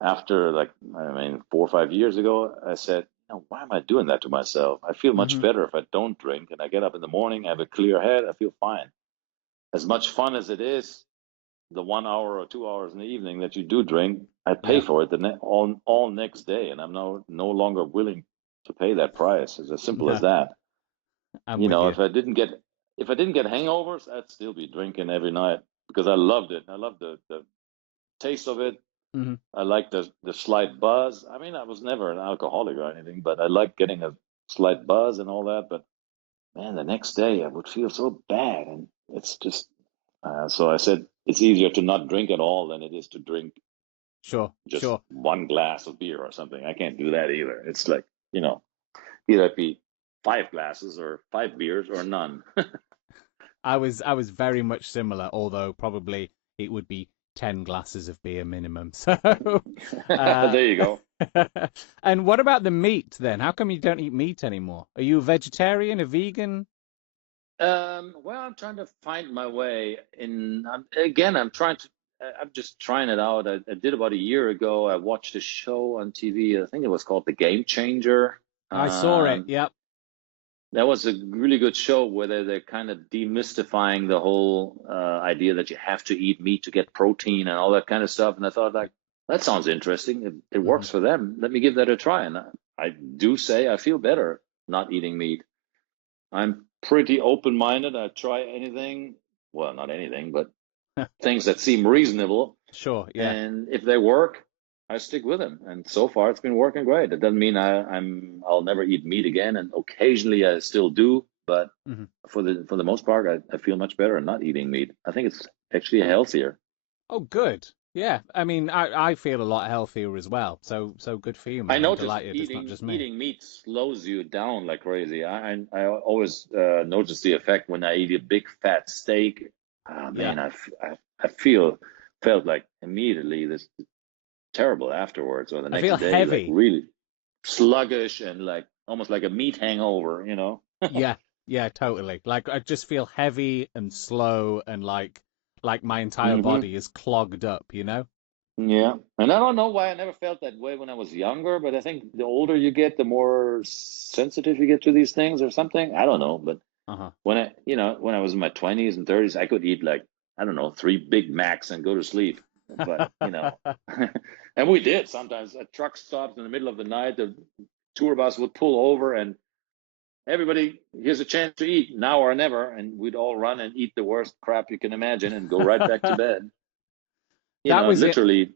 after, like, 4 or 5 years ago, I said, why am I doing that to myself? I feel much Mm-hmm. better if I don't drink, and I get up in the morning, I have a clear head, I feel fine. As much fun as it is, the 1 hour or 2 hours in the evening that you do drink, I pay Yeah, for it all next day, and I'm no longer willing to pay that price. It's as simple as no, that. I'm You with know, you. if I didn't get hangovers, I'd still be drinking every night because I loved it. I loved the taste of it. Mm-hmm. I liked the slight buzz. I mean, I was never an alcoholic or anything, but I liked getting a slight buzz and all that. But man, the next day I would feel so bad, and it's just so I said it's easier to not drink at all than it is to drink Sure, just sure. one glass of beer or something. I can't do that either. It's like, either it be 5 glasses or 5 beers or none. I was very much similar, although probably it would be 10 glasses of beer minimum. So, uh, There you go. and what about the meat then? How come you don't eat meat anymore? Are you a vegetarian, a vegan? Well, I'm trying to find my way in. Again, I'm just trying it out. I did about a year ago. I watched a show on TV. I think it was called The Game Changer. I saw it. Um, Yep. that was a really good show where they're kind of demystifying the whole idea that you have to eat meat to get protein and all that kind of stuff. And I thought, like, that sounds interesting. It Hmm. works for them. Let me give that a try. And I do say I feel better not eating meat. I'm pretty open-minded. I try anything. Well, not anything, but things that seem reasonable. Sure. Yeah. And if they work, I stick with them. And so far, it's been working great. It doesn't mean I'll never eat meat again. And occasionally, I still do. But Hmm. for the most part, I feel much better not eating meat. I think it's actually healthier. Oh, good. Yeah. I mean, I feel a lot healthier as well. So good for you, I man. I'm noticed delighted it's not eating just me. eating meat slows you down like crazy. I always notice the effect when I eat a big fat steak. Ah, Yeah. man, I felt like immediately this terrible afterwards or the I next feel day, like heavy. really sluggish and like almost like a meat hangover. Yeah, yeah, totally. Like I just feel heavy and slow and like my entire hmm body is clogged up, you know? Yeah, and I don't know why I never felt that way when I was younger, but I think the older you get, the more sensitive you get to these things or something. I don't know, but Uh-huh. when I was in my 20s and 30s, I could eat like, I don't know, 3 Big Macs and go to sleep. But, and we did sometimes at truck stops in the middle of the night, the tour bus would pull over and everybody, here's a chance to eat now or never. And we'd all run and eat the worst crap you can imagine and go right back to bed. That was it. Literally,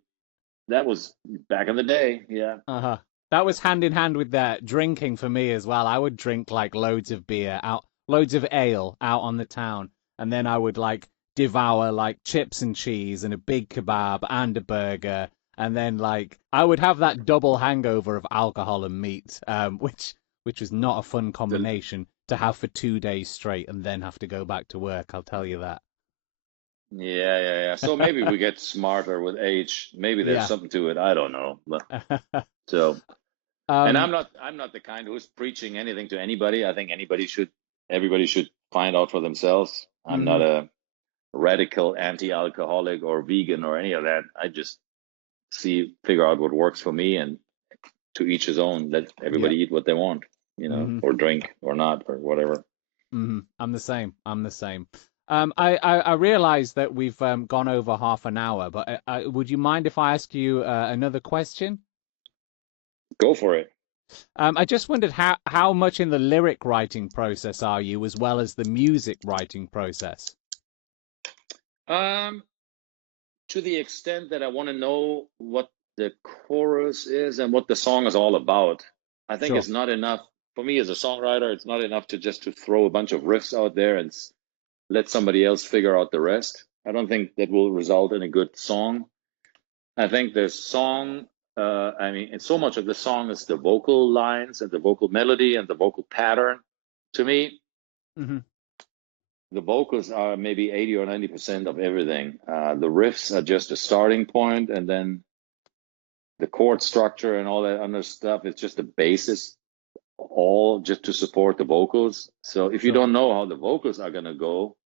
that was back in the day. Yeah. Uh-huh. That was hand in hand with that drinking for me as well. I would drink like loads of beer out, loads of ale out on the town, and then I would like devour like chips and cheese and a big kebab and a burger, and then like I would have that double hangover of alcohol and meat, which was not a fun The, combination to have for 2 days straight and then have to go back to work. I'll tell you that. yeah. So maybe we get smarter with age. Maybe there's Yeah. something to it. I don't know. But so, and um. I'm not the kind who's preaching anything to anybody. I think everybody should find out for themselves. I'm Hmm. not a radical anti-alcoholic or vegan or any of that. I just figure out what works for me, and to each his own. Let everybody eat what they want, or drink or not or whatever. I'm the same. I realize that we've gone over half an hour, but would you mind if I ask you another question? Go for it. I just wondered how much in the lyric writing process are you, as well as the music writing process? To the extent that I want to know what the chorus is and what the song is all about. I think it's not enough for me as a songwriter. It's not enough to throw a bunch of riffs out there and let somebody else figure out the rest. I don't think that will result in a good song. I think the song, and so much of the song is the vocal lines and the vocal melody and the vocal pattern. To me, the vocals are maybe 80 or 90% of everything. The riffs are just a starting point, and then the chord structure and all that other stuff is just the basis, all just to support the vocals. So if you don't know how the vocals are going to go,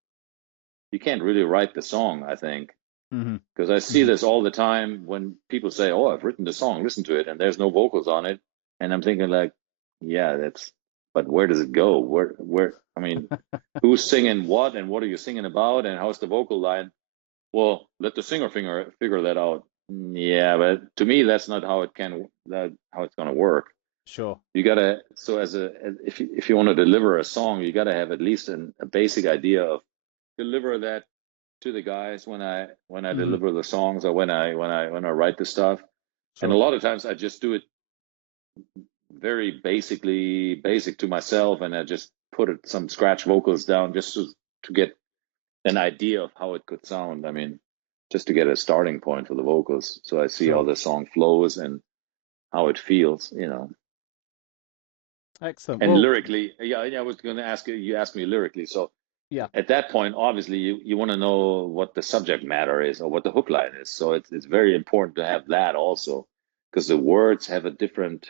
you can't really write the song, I think. Because I see this all the time when people say, "Oh, I've written the song, listen to it," and there's no vocals on it. And I'm thinking like, yeah, but where does it go? Where, I mean, who's singing what, and what are you singing about, and how's the vocal line? Well, let the singer figure that out. Yeah, but to me, that's not how it's going to work. Sure. You gotta, if you want to deliver a song, you gotta have at least a basic idea of deliver that to the guys when I deliver the songs, or when I write the stuff. Sure. And a lot of times I just do it very basic to myself, and I just put some scratch vocals down just to get an idea of how it could sound. I mean, just to get a starting point for the vocals, so I see how the song flows and how it feels, Excellent. And lyrically, I was going to ask you. You asked me lyrically, so yeah. At that point, obviously, you want to know what the subject matter is or what the hook line is. So it's very important to have that also, because the words have a different.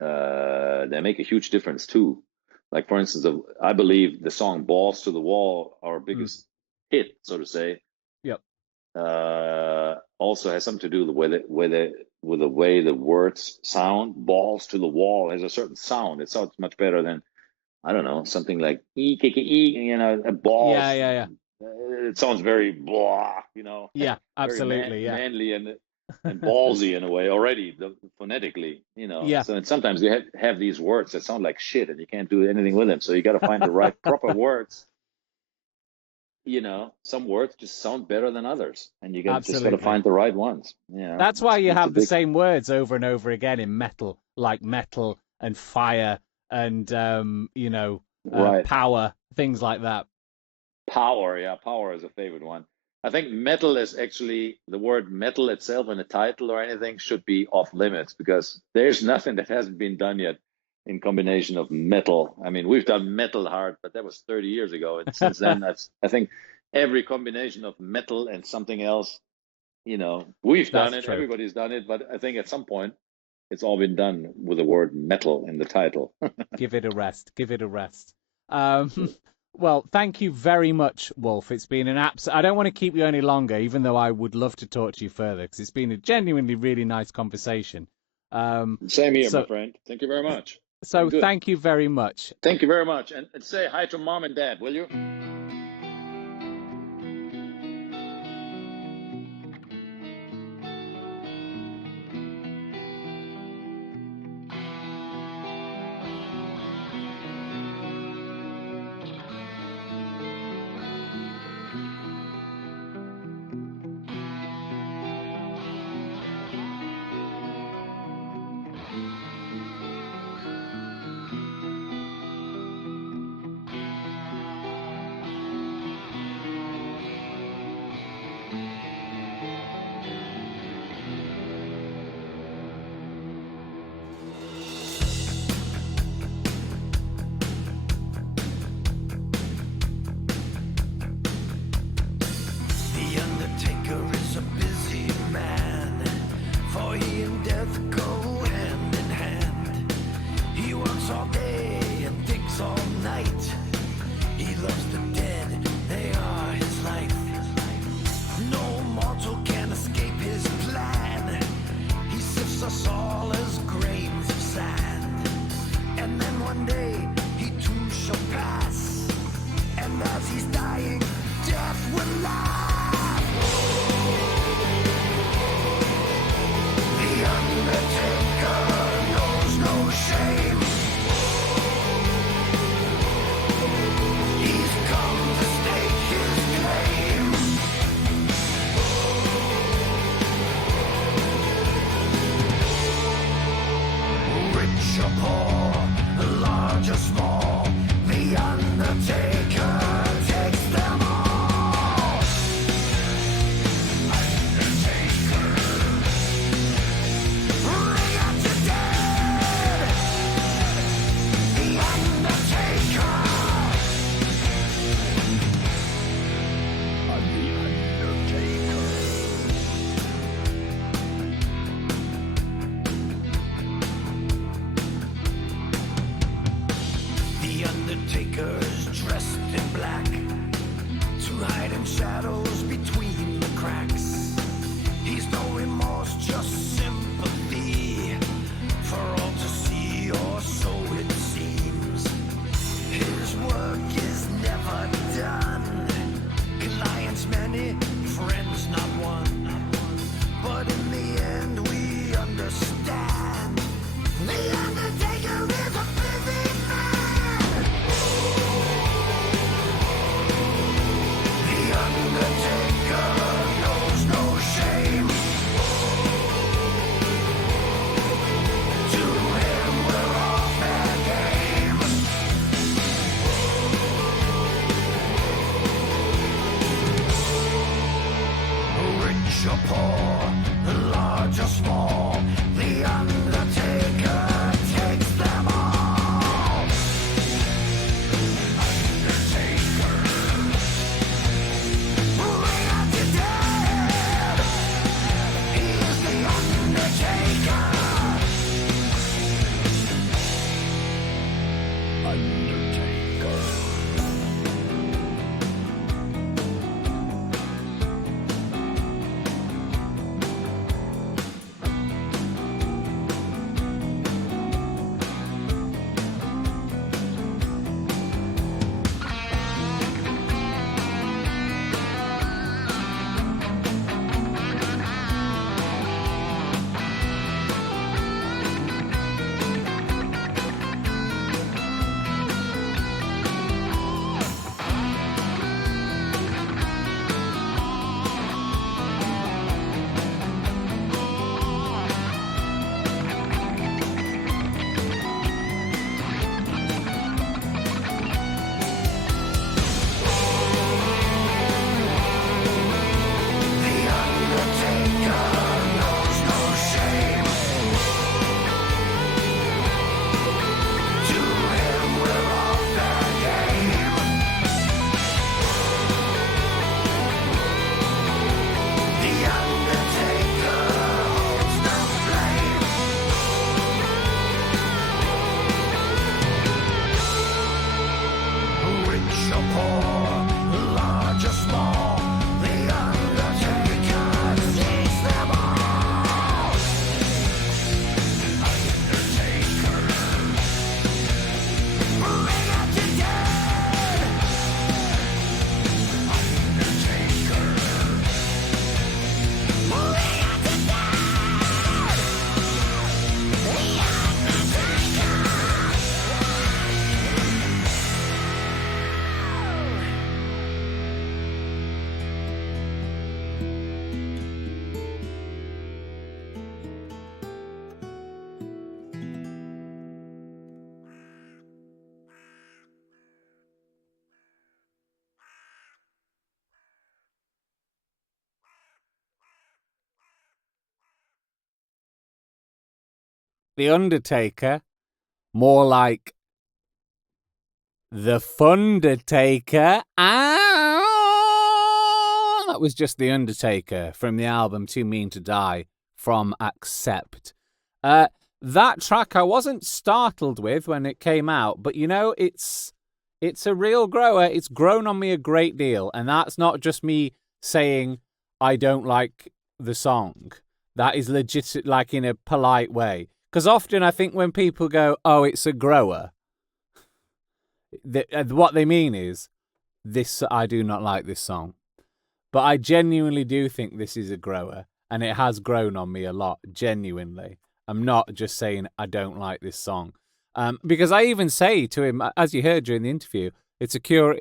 They make a huge difference too. Like, for instance, I believe the song "Balls to the Wall," our biggest hit, so to say. Yep. Also has something to do with the way the words sound. "Balls to the wall" has a certain sound. It sounds much better than, I don't know, something like balls. Yeah. It sounds very blah, Yeah, absolutely. Manly and ballsy in a way already, phonetically, Yeah. So sometimes you have these words that sound like shit, and you can't do anything with them. So you got to find the right proper words. Some words just sound better than others, and you just got to find the right ones. Yeah, that's why you have the same words over and over again in metal, like metal and fire and power, things like that. Power is a favorite one. I think metal is actually, the word metal itself in a title or anything should be off limits, because there's nothing that hasn't been done yet in combination of metal. I mean, we've done metal hard, but that was 30 years ago. And since then, I think every combination of metal and something else, we've done it. True. Everybody's done it. But I think at some point, it's all been done with the word metal in the title. Give it a rest. Well, thank you very much, Wolf. It's been an I don't want to keep you any longer, even though I would love to talk to you further, because it's been a genuinely really nice conversation. Same here, my friend. Thank you very much. So thank you very much. Thank you very much. And say hi to Mom and Dad, will you? All day and thinks all night. He loves the dead, they are his life. No mortal can escape his place. us all as grains of sand. And then one day he too shall pass, and as he's dying, death will laugh. The Undertaker knows no shame. He's come to stake his claim. Rich or poor, large or small, the Undertaker takes them all. Undertaker, bring out your dead. The Undertaker. I'm the Undertaker. The Undertaker's dressed in black to hide in shadows between the cracks. He's no remorse, just sympathy for all to see, or so it seems. His work is never done. Clients many, friends not one. But in the end we understand. The Undertaker is a busy man. The Undertaker knows no shame. To him we're all fair game. Rich or poor, large or small, the Undertaker takes them all. Undertaker, bring out your dead. He's the Undertaker. Undertaker. The Undertaker knows no shame. To him we're all fair game. The Undertaker holds no blame. Rich or poor, large or small, the Undertaker takes them all. Undertaker, bring out your dead. Undertaker, bring out your dead. The Undertaker. The Undertaker, more like the Fundertaker. Ah, that was just The Undertaker from the album Too Mean to Die from Accept. That track I wasn't startled with when it came out, but you know, it's a real grower. It's grown on me a great deal, and that's not just me saying I don't like the song. that is legit, like in a polite way. Because often I think when people go, oh, it's a grower, what they mean is, I do not like this song. But I genuinely do think this is a grower, and it has grown on me a lot, genuinely. I'm not just saying I don't like this song. Because I even say to him, as you heard during the interview,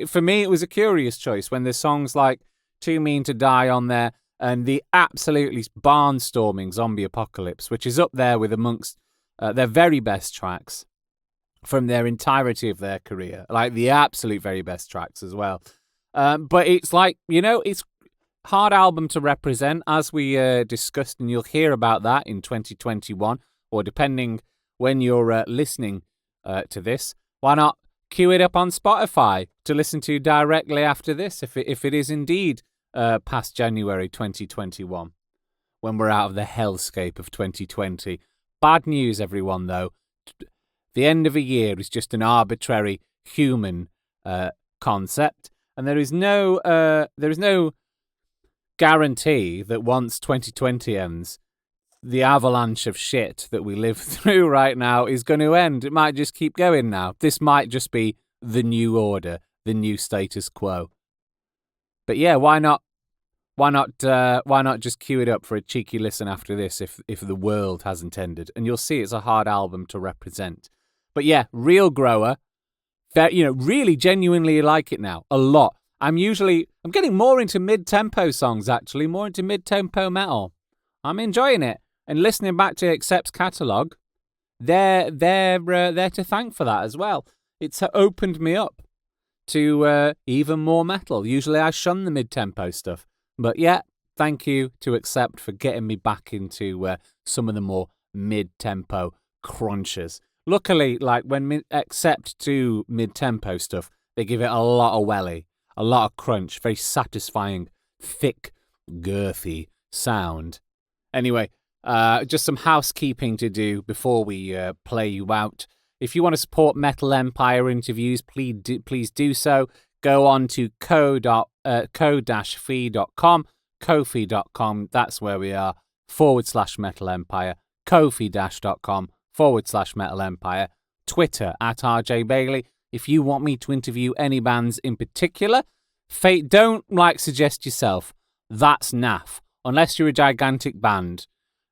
for me, it was a curious choice when there's songs like Too Mean to Die on there, and the absolutely barnstorming Zombie Apocalypse, which is up there with amongst their very best tracks from their entirety of their career, like the absolute very best tracks as well. But it's like, it's hard album to represent, as we discussed, and you'll hear about that in 2021, or depending when you're listening to this. Why not queue it up on Spotify to listen to directly after this, if it is indeed past January 2021, when we're out of the hellscape of 2020. Bad news, everyone, though. The end of a year is just an arbitrary human concept, and there is no guarantee that once 2020 ends, the avalanche of shit that we live through right now is going to end. It might just keep going now. This might just be the new order, the new status quo. But yeah, why not just queue it up for a cheeky listen after this if the world hasn't ended? And you'll see it's a hard album to represent. But yeah, real grower. Really genuinely like it now. A lot. I'm getting more into mid-tempo songs, actually, more into mid-tempo metal. I'm enjoying it. And listening back to Accept's catalogue, they're to thank for that as well. It's opened me up to even more metal. Usually I shun the mid-tempo stuff. But yeah, thank you to Accept for getting me back into some of the more mid-tempo crunchers. Luckily, like when Accept do mid-tempo stuff, they give it a lot of welly, a lot of crunch, very satisfying, thick, girthy sound. Anyway, just some housekeeping to do before we play you out. If you want to support Metal Empire interviews, please do so. Go on to ko-fi.com, ko-fi.com, that's where we are, /Metal Empire, ko-fi.com/Metal Empire, Twitter @RJ Bailey. If you want me to interview any bands in particular, don't suggest yourself. That's naff. Unless you're a gigantic band,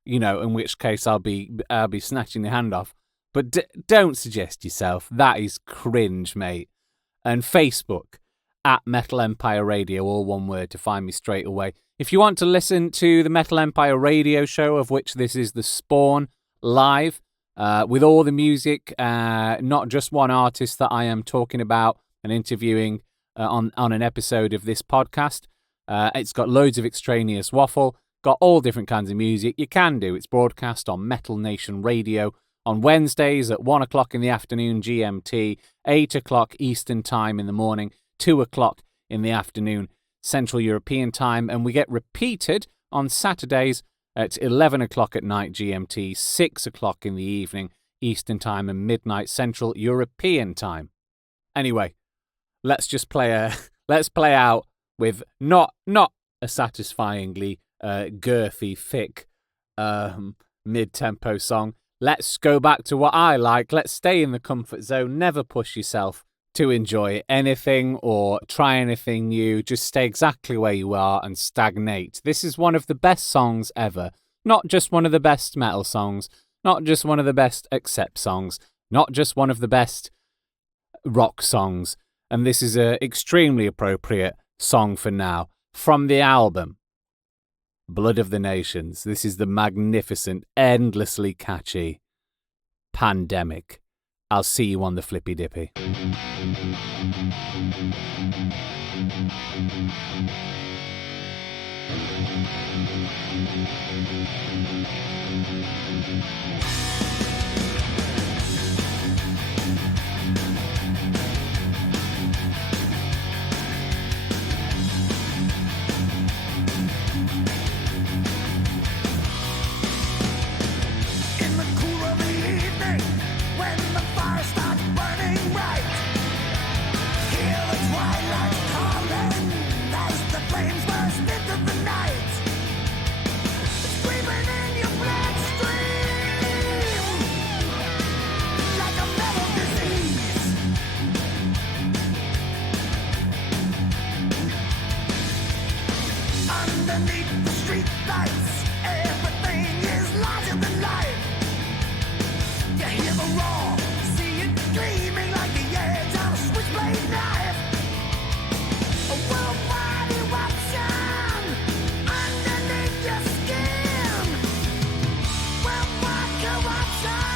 in which case I'll be snatching your hand off. But don't suggest yourself. That is cringe, mate. And Facebook @Metal Empire Radio, all one word, to find me straight away. If you want to listen to the Metal Empire Radio show, of which this is the spawn, live, with all the music, not just one artist that I am talking about and interviewing on an episode of this podcast. It's got loads of extraneous waffle, got all different kinds of music. You can do. It's broadcast on Metal Nation Radio on Wednesdays at 1 o'clock in the afternoon GMT, 8 o'clock Eastern Time in the morning, 2 o'clock in the afternoon Central European Time, and we get repeated on Saturdays at 11 o'clock at night GMT, 6 o'clock in the evening Eastern Time, and midnight Central European Time. Anyway, let's play out with not a satisfyingly girthy, thick mid-tempo song. Let's go back to what I like. Let's stay in the comfort zone. Never push yourself to enjoy anything or try anything new. Just stay exactly where you are and stagnate. This is one of the best songs ever. Not just one of the best metal songs. Not just one of the best Accept songs. Not just one of the best rock songs. And this is an extremely appropriate song for now. From the album Blood of the Nations, this is the magnificent, endlessly catchy Pandemic. I'll see you on the flippy dippy. In the cool of the evening, when the fire starts burning bright, hear the twilight calling as the flames burst into the night. Screaming in time.